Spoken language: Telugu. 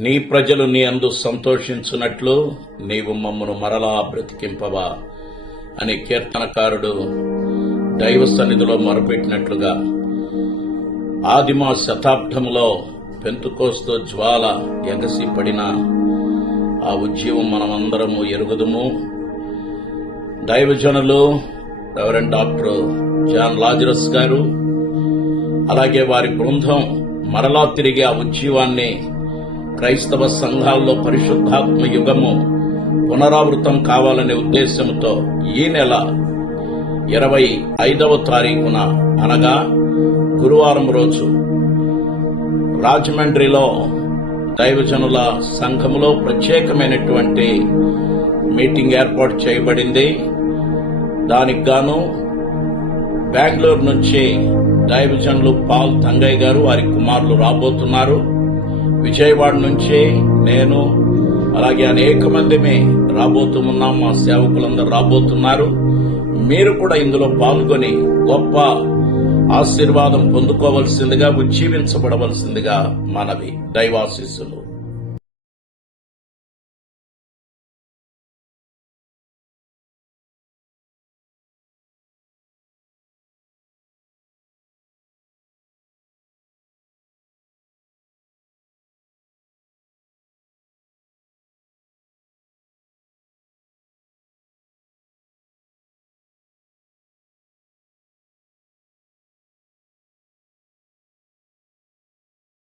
నీ ప్రజలు నీ అందు సంతోషించున్నట్లు నీవు మమ్మను మరలా బ్రతికింపవా అని కీర్తనకారుడు దైవ సన్నిధిలో మొరపెట్టినట్లుగా ఆదిమ శతాబ్దంలో పెంతుకోస్తు జ్వాల ఎగసి పడిన ఆ ఉద్యమం మనమందరము ఎరుగుదుము. దైవజనులు రెవరెండ్ డాక్టర్ జాన్ లాజరస్ గారు అలాగే వారి బృందం మరలా తిరిగి ఆ ఉద్యమాన్ని క్రైస్తవ సంఘాల్లో పరిశుద్ధాత్మ యుగము పునరావృతం కావాలనే ఉద్దేశంతో ఈ నెల 25వ తారీఖున అనగా గురువారం రోజు రాజమండ్రిలో దైవజనుల సంఘములో ప్రత్యేకమైనటువంటి మీటింగ్ ఏర్పాటు చేయబడింది. దానికి గాను బెంగళూరు నుంచి దైవజనులు పాల్ తంగయ్య గారు వారి కుమారులు రాబోతున్నారు. విజయవాడ నుంచి నేను అలాగే అనేక మందిమే రాబోతున్నాం. మా సేవకులందరూ రాబోతున్నారు. మీరు కూడా ఇందులో పాల్గొని గొప్ప ఆశీర్వాదం పొందుకోవలసిందిగా, ఉజ్జీవించబడవలసిందిగా మనవి. దైవాశీస్సులు.